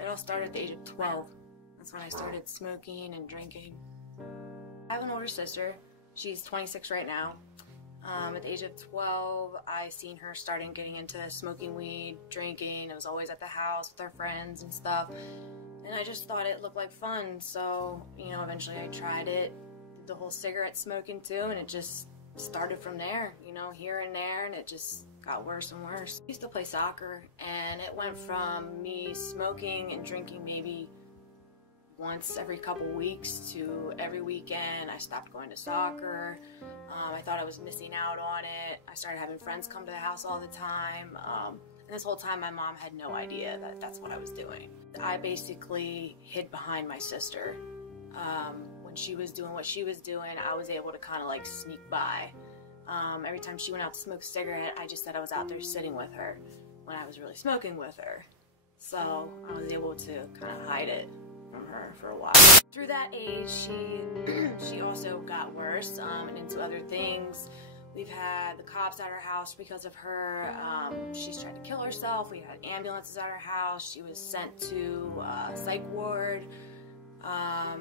It all started at the age of 12. That's when I started smoking and drinking. I have an older sister. She's 26 right now. At the age of 12, I seen her getting into smoking weed, drinking. I was always at the house with her friends and stuff. And I just thought it looked like fun. So, you know, eventually I tried it, the whole cigarette smoking too, and it just started from there, you know, here and there, and it just got worse and worse. I used to play soccer, and it went from me smoking and drinking maybe once every couple weeks to every weekend. I stopped going to soccer. I thought I was missing out on it. I started having friends come to the house all the time. And this whole time my mom had no idea that that's what I was doing. I basically hid behind my sister. When she was doing what she was doing, I was able to kind of like sneak by. Every time she went out to smoke a cigarette, I just said I was out there sitting with her when I was really smoking with her. So I was able to kind of hide it from her for a while. Through that age, she also got worse and into other things. We've had the cops at our house because of her. She's tried to kill herself. We've had ambulances at our house. She was sent to psych ward. I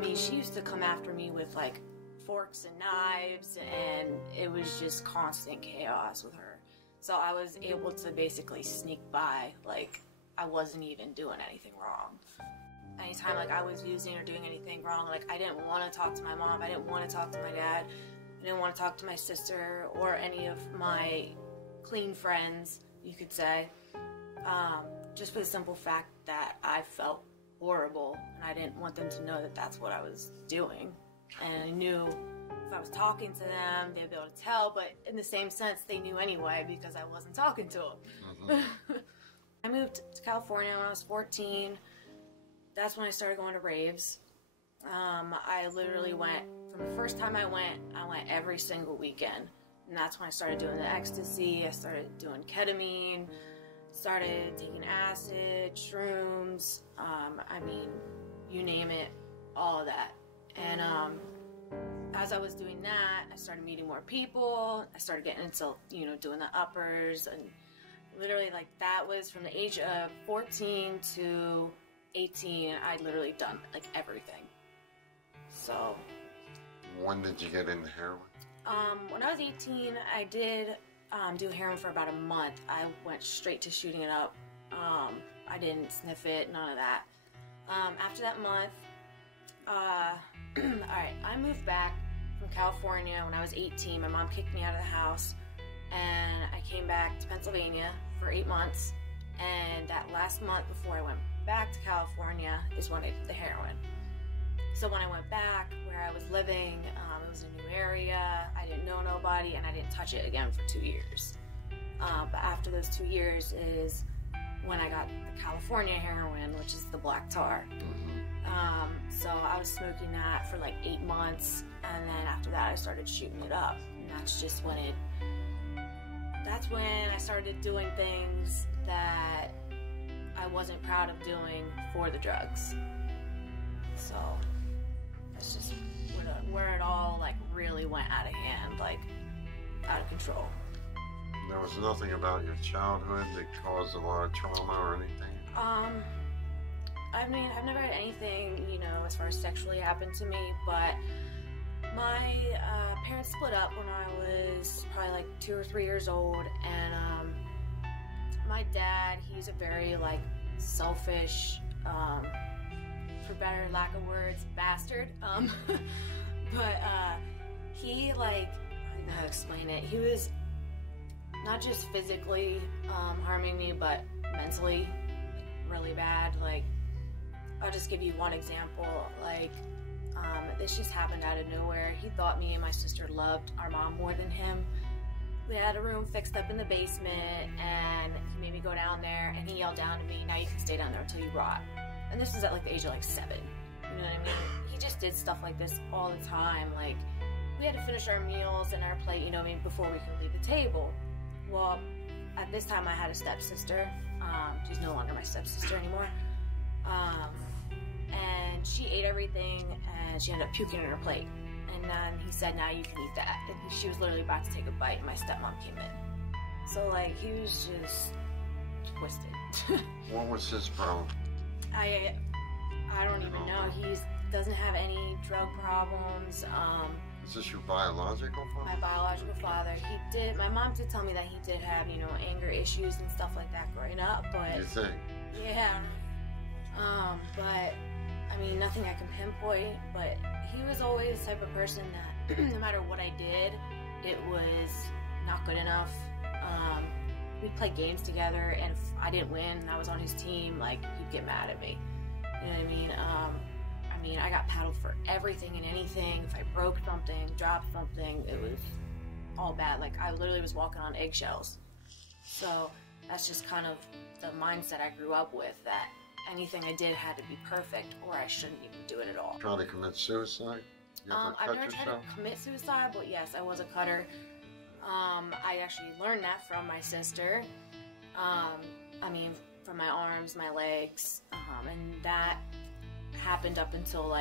mean, she used to come after me with like forks and knives, and it was just constant chaos with her. So I was able to basically sneak by like I wasn't even doing anything wrong. Anytime like I was using or doing anything wrong, like I didn't want to talk to my mom, I didn't want to talk to my dad, I didn't want to talk to my sister or any of my clean friends, you could say, just for the simple fact that I felt horrible, and I didn't want them to know that that's what I was doing. And I knew if I was talking to them, they'd be able to tell, but in the same sense, they knew anyway because I wasn't talking to them. I moved to California when I was 14. That's when I started going to raves. I literally went, from the first time I went every single weekend. And that's when I started doing the ecstasy, I started doing ketamine, started taking acid, shrooms, I mean, you name it, all of that. And as I was doing that, I started meeting more people. I started getting into, you know, doing the uppers, and literally like that was from the age of 14 to 18. I'd literally done like everything. So. When did you get into heroin? When I was 18, I did do heroin for about a month. I went straight to shooting it up. I didn't sniff it, none of that. After that month, alright, I moved back from California when I was 18. My mom kicked me out of the house, and I came back to Pennsylvania for 8 months, and that last month before I went back to California is when I did the heroin. So when I went back where I was living, it was a new area, I didn't know nobody, and I didn't touch it again for 2 years. But after those 2 years is when I got the California heroin, which is the black tar. So I was smoking that for like 8 months, and then after that I started shooting it up. And that's just when that's when I started doing things that I wasn't proud of doing for the drugs. So that's just where it all like really went out of hand, like out of control. There was nothing about your childhood that caused a lot of trauma or anything? I mean, I've never had anything, you know, as far as sexually happen to me, but my parents split up when I was probably like 2 or 3 years old, and my dad, he's a very like selfish, for better lack of words, bastard. But he like, I don't know how to explain it. He was not just physically harming me, but mentally, like, really bad. Like, I'll just give you one example. Like, this just happened out of nowhere. He thought me and my sister loved our mom more than him. We had a room fixed up in the basement, and he made me go down there, and he yelled down to me, "Now you can stay down there until you rot." And this was at like the age of like 7. You know what I mean? He just did stuff like this all the time. Like, we had to finish our meals and our plate, you know what I mean, before we could leave the table. Well, at this time I had a stepsister. She's no longer my stepsister anymore. And she ate everything, and she ended up puking on her plate. And then he said, "Now you can eat that." And she was literally about to take a bite, and my stepmom came in. So like, he was just twisted. What was his problem? I don't even know. He doesn't have any drug problems. Is this your biological father? My biological father. My mom did tell me that he did have, anger issues and stuff like that growing up, but... You think? Yeah. But, nothing I can pinpoint, but he was always the type of person that no matter what I did, it was not good enough. We'd play games together, and if I didn't win and I was on his team, he'd get mad at me. You know what I mean? I got paddled for everything and anything. If I broke something, dropped something, it was all bad. I literally was walking on eggshells. So that's just kind of the mindset I grew up with, that anything I did had to be perfect or I shouldn't even do it at all. Try to commit suicide? I've never tried to commit suicide, but yes, I was a cutter. I actually learned that from my sister. From my arms, my legs, and that happened up until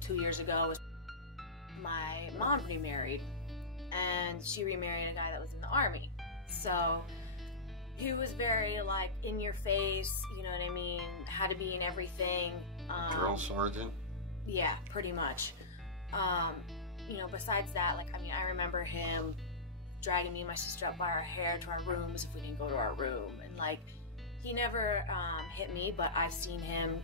2 years ago. My mom remarried, and she remarried a guy that was in the Army. So he was very in your face, you know what I mean? Had to be in everything. Drill sergeant? Yeah, pretty much. Besides that, I remember him dragging me and my sister up by our hair to our rooms if we didn't go to our room. And he never hit me, but I've seen him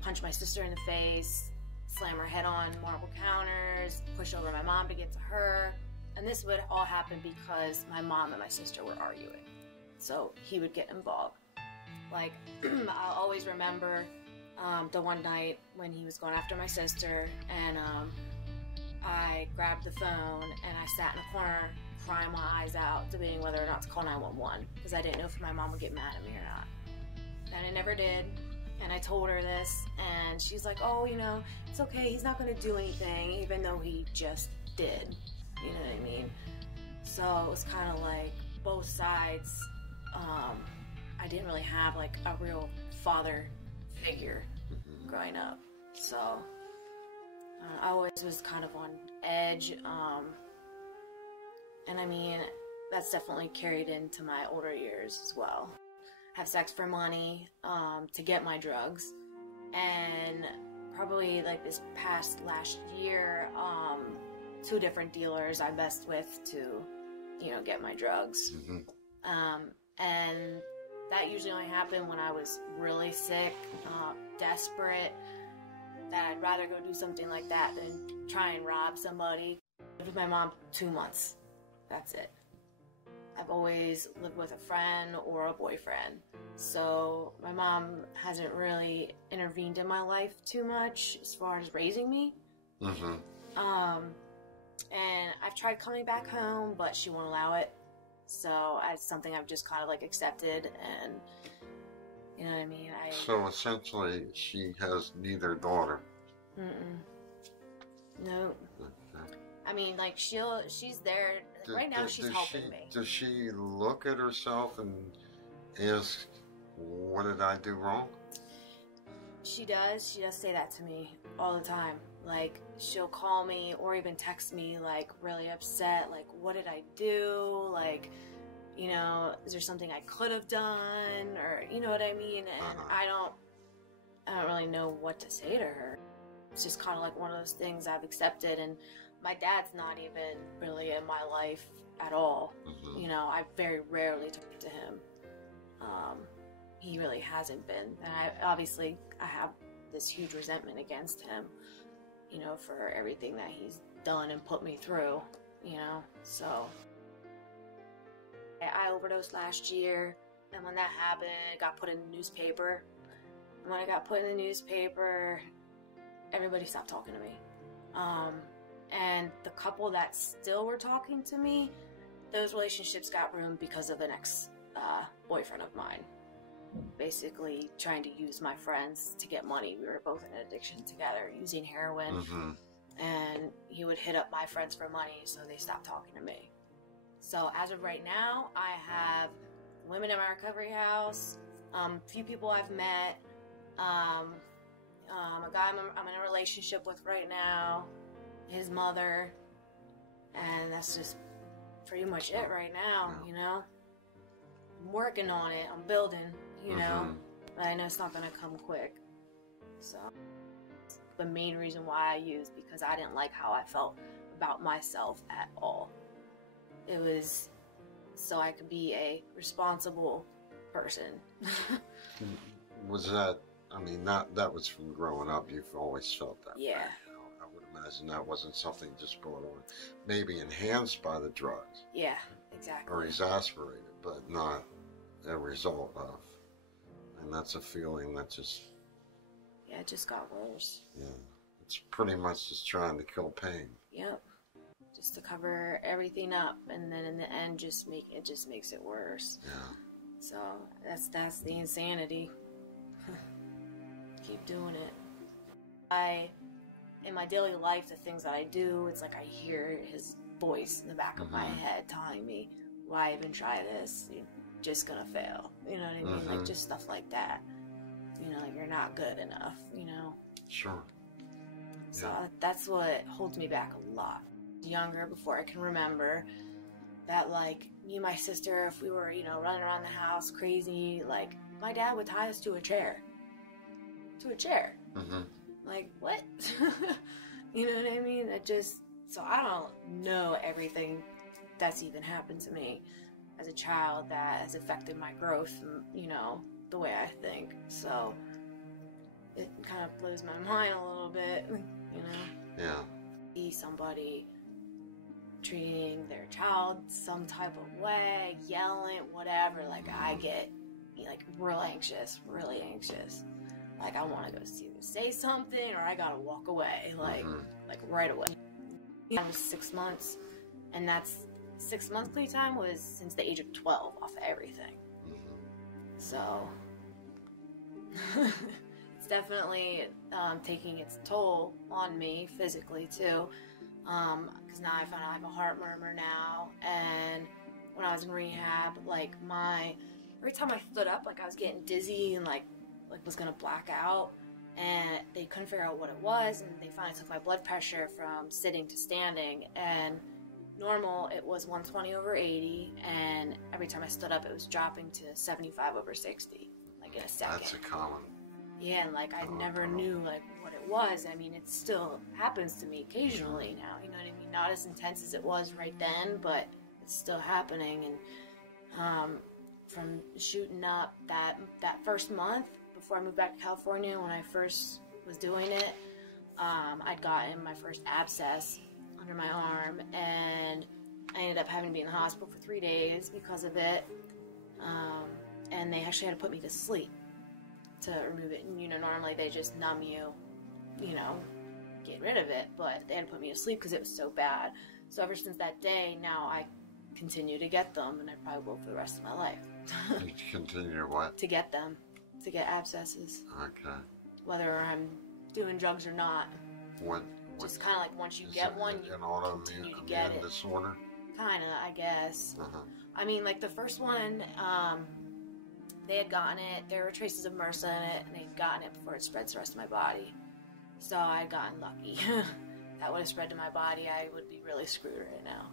punch my sister in the face, slam her head on marble counters, push over my mom to get to her. And this would all happen because my mom and my sister were arguing. So he would get involved. I'll always remember the one night when he was going after my sister, and I grabbed the phone and I sat in a corner crying my eyes out, debating whether or not to call 911 because I didn't know if my mom would get mad at me or not. And I never did. And I told her this, and she's like, oh, it's okay, he's not going to do anything, even though he just did. You know what I mean? So it was kind of both sides. I didn't really have a real father figure growing up. So I always was kind of on edge. And that's definitely carried into my older years as well. Have sex for money, to get my drugs. And probably this last year, 2 different dealers I messed with to, get my drugs. And that usually only happened when I was really sick, desperate, that I'd rather go do something like that than try and rob somebody. I lived with my mom 2 months. That's it. I've always lived with a friend or a boyfriend. So my mom hasn't really intervened in my life too much as far as raising me. And I've tried coming back home, but she won't allow it. So it's something I've just kind of accepted, and you know what I mean? So essentially she has neither daughter? No. Okay. She's there. Right now she's helping me. Does she look at herself and ask, what did I do wrong? She does. She does say that to me all the time. She'll call me or even text me, really upset. What did I do? Is there something I could have done? Or, you know what I mean? And I don't really know what to say to her. It's just kind of one of those things I've accepted. And my dad's not even really in my life at all. I very rarely talk to him. He really hasn't been. And I have this huge resentment against him, for everything that he's done and put me through, So I overdosed last year, and when that happened, it got put in the newspaper. And when it got put in the newspaper, everybody stopped talking to me. And the couple that still were talking to me, those relationships got ruined because of an ex-boyfriend of mine. Basically trying to use my friends to get money. We were both in addiction together, using heroin. And he would hit up my friends for money, so they stopped talking to me. So as of right now, I have women in my recovery house, a few people I've met, a guy I'm in a relationship with right now, his mother, and that's just pretty much it right now, I'm working on it. I'm building, you know. But I know it's not going to come quick. So, the main reason why I used, because I didn't like how I felt about myself at all. It was so I could be a responsible person. Was that, I mean, that was from growing up, you've always felt that way. Yeah. You know, I would imagine that wasn't something just brought on, maybe enhanced by the drugs. Yeah, exactly. Or exasperated, but not a result of. And that's a feeling that just... Yeah, it just got worse. Yeah. It's pretty much just trying to kill pain. Yep. Just to cover everything up, and then in the end, it just makes it worse. Yeah. So that's the insanity. Keep doing it. In my daily life, the things that I do, it's like I hear his voice in the back of my head telling me, "Why even try this? You're just gonna fail." You know what I mean? Like just stuff like that. You know, like you're not good enough. You know. Sure. So that's what holds me back a lot. Younger, before I can remember, that like me and my sister, if we were, you know, running around the house crazy, like my dad would tie us to a chair. Like, what? You know what I mean? So I don't know everything that's even happened to me as a child that has affected my growth and, you know, the way I think. So it kind of blows my mind a little bit, you know? Yeah. See somebody treating their child some type of way, yelling, whatever, like I get like really anxious. Like I want to go say something, or I gotta walk away, like right away. It was 6 months, and that's 6 months playtime was since the age of 12 off of everything. So it's definitely taking its toll on me physically too. Because now I found out I have a heart murmur now, and when I was in rehab, like every time I stood up, like I was getting dizzy and like was gonna black out, and they couldn't figure out what it was, and they finally took my blood pressure from sitting to standing, and normal it was 120/80, and every time I stood up it was dropping to 75/60, like in a second. That's a common. Yeah, and like I never knew like what it was. I mean, it still happens to me occasionally now, you know what I mean? Not as intense as it was right then, but it's still happening. And from shooting up that first month before I moved back to California, when I first was doing it, I'd gotten my first abscess under my arm, and I ended up having to be in the hospital for 3 days because of it. And they actually had to put me to sleep to remove it. And, you know, normally they just numb you, you know, get rid of it, but they had to put me to sleep because it was so bad. So ever since that day, now I continue to get them, and I probably will for the rest of my life. You continue to what? To get them. To get abscesses. Okay. Whether I'm doing drugs or not. Just kind of like once you get one, you continue to get it. Disorder? Kind of, I guess. I mean, like the first one, they had gotten it. There were traces of MRSA in it, and they'd gotten it before it spread to the rest of my body. So I'd gotten lucky. That would have spread to my body, I would be really screwed right now.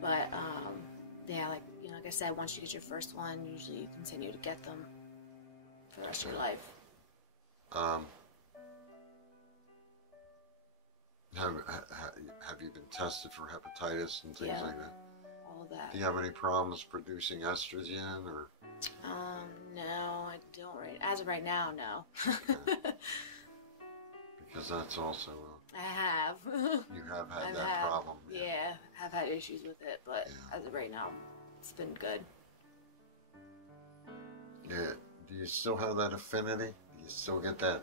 But, yeah, like, you know, like I said, once you get your first one, usually you continue to get them for the rest of your life. Have you been tested for hepatitis and things like that? All of that. Do you have any problems producing estrogen, or? No, I don't. As of right now, no. Okay. Because that's also. I have. You have had that problem. Yeah, I've had issues with it, but as of right now, it's been good. Yeah. Do you still have that affinity? Do you still get that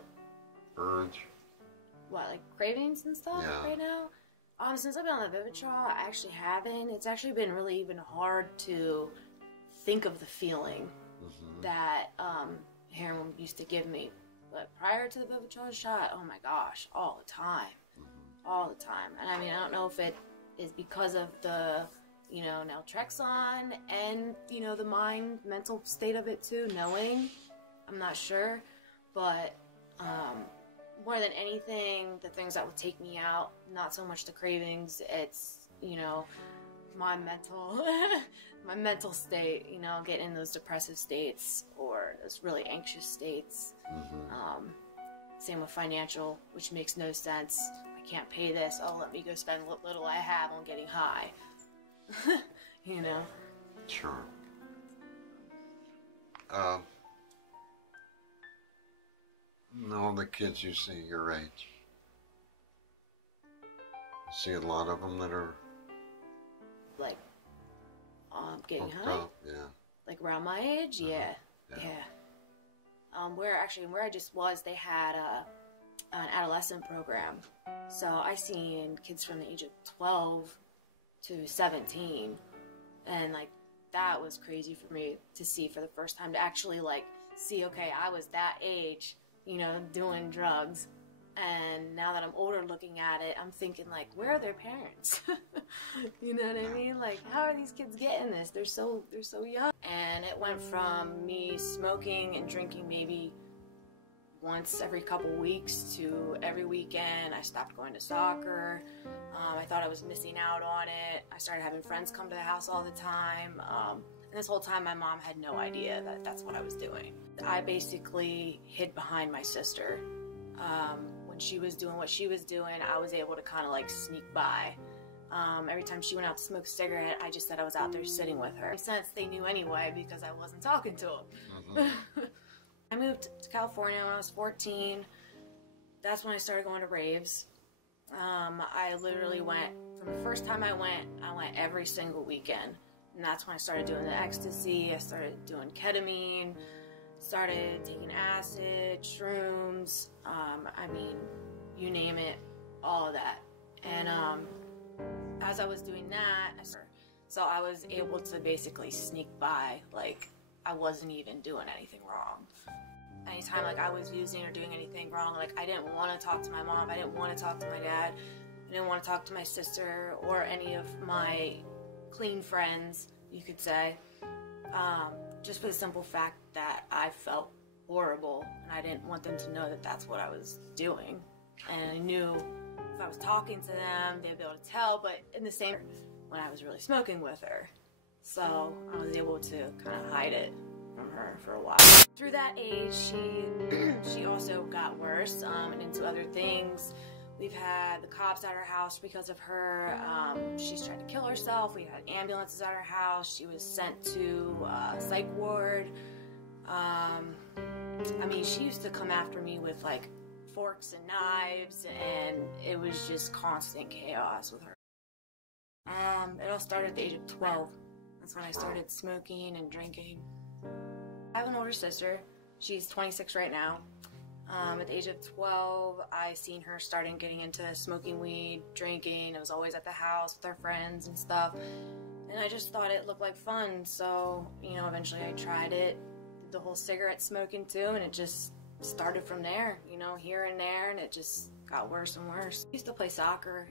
urge? What, like cravings and stuff right now? Since I've been on the Vivitrol, I actually haven't. It's actually been really even hard to think of the feeling that heroin used to give me. But prior to the Vivitrol shot, oh my gosh, all the time. All the time. And I mean, I don't know if it is because of the, you know, naltrexone and, you know, the mental state of it too, knowing. I'm not sure. But more than anything, the things that would take me out, not so much the cravings, it's, you know, my mental my mental state, you know, getting in those depressive states or those really anxious states. Same with financial, which makes no sense. I can't pay this. Oh, let me go spend what little I have on getting high. You know? Sure. All the kids you see your age, you see a lot of them that are Like, getting hooked high? up, yeah. Like around my age? Yeah. Where I just was, they had an adolescent program. So I seen kids from the age of 12 to 17. And like, that was crazy for me to see for the first time, to actually like see, okay, I was that age, you know, doing drugs. And now that I'm older looking at it, I'm thinking like, where are their parents? You know what I mean? Like, how are these kids getting this? They're so young. And it went from me smoking and drinking maybe once every couple weeks to every weekend. I stopped going to soccer. I thought I was missing out on it. I started having friends come to the house all the time. And this whole time my mom had no idea that that's what I was doing. I basically hid behind my sister. When she was doing what she was doing, I was able to kind of like sneak by. Every time she went out to smoke a cigarette, I just said I was out there sitting with her. Since they knew anyway because I wasn't talking to them. I moved to California when I was 14. That's when I started going to raves. I literally went, from the first time I went every single weekend. And that's when I started doing the ecstasy, I started doing ketamine, started taking acid, shrooms, I mean, you name it, all of that. And as I was doing that, so I was able to basically sneak by, like I wasn't even doing anything wrong. Anytime like I was using or doing anything wrong, like I didn't want to talk to my mom, I didn't want to talk to my dad, I didn't want to talk to my sister or any of my clean friends, you could say. Just for the simple fact that I felt horrible and I didn't want them to know that that's what I was doing. And I knew if I was talking to them, they'd be able to tell, but in the same when I was really smoking with her. So I was able to kind of hide it from her for a while. Through that age, she also got worse and into other things. We've had the cops at our house because of her. She's tried to kill herself. We've had ambulances at our house. She was sent to psych ward. I mean, she used to come after me with like forks and knives, and it was just constant chaos with her. It all started at the age of 12. That's when I started smoking and drinking. I have an older sister. She's 26 right now. At the age of 12, I seen her starting getting into smoking weed, drinking. I was always at the house with her friends and stuff. And I just thought it looked like fun. So, you know, eventually I tried it, the whole cigarette smoking too, and it just started from there, you know, here and there, and it just got worse and worse. I used to play soccer.